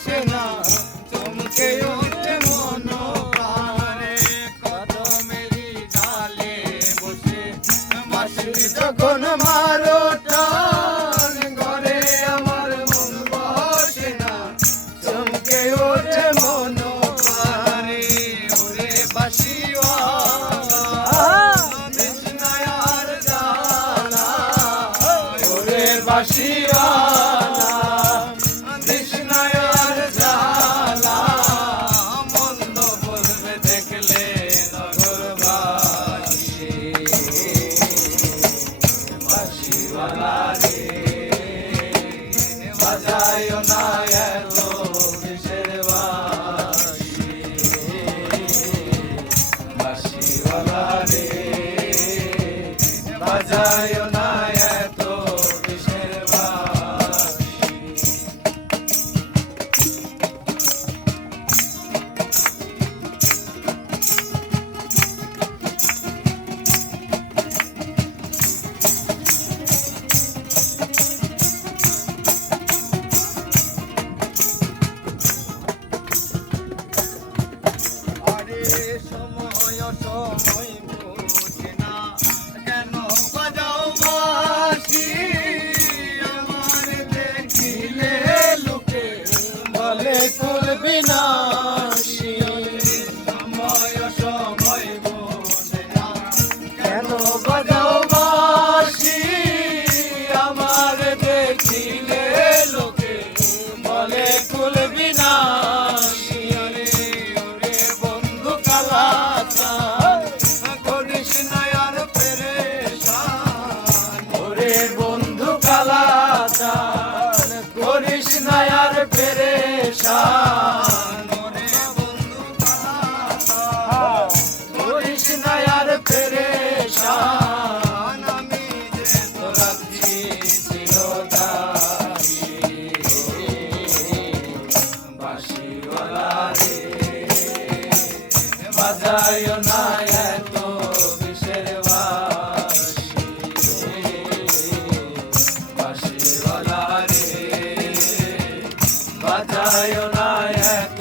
বসে না চমকে ওঠে মন প্রাণে কদমেরই ডালে বসে বাঁশি যখন মারো টান ঘরে আমার মন বসে না চমকে ওঠে মন প্রাণে ওরে বাঁশিওয়ালা দিস না আর জ্বালা ওরে বাঁশিওয়ালা দিস না আর জ্বালা মন্দ বলবে দেখলে নগরবাসী বাঁশিওয়ালা রে বাজায় না এত কিসের বাঁশি বাঁশিওয়ালা রে বাজায় না এত কিসের বাঁশি আরে সময় সময় বুঝে না কেন বাজাও বাঁশি আমার দেখিলে লোকে বলে কুল বিনাশী সময় সময় বুঝে না কেন বাজাও বাঁশি আমার দেখিলে লোকে বলে কুল বিনাশী ওরে ওরে বন্ধু কালাচা করিস না আর পেরেশান ওরে বন্ধু কালাচা করিস না আর পেরেশান ওরে বন্ধু কালাচা করিস না আর পেরেশান আমি যে তোরা চিরদারি বাঁশিওয়ালা রে বাজায় না এত কিসের বাঁশি বাঁশিওয়ালা রে বাজায় না এত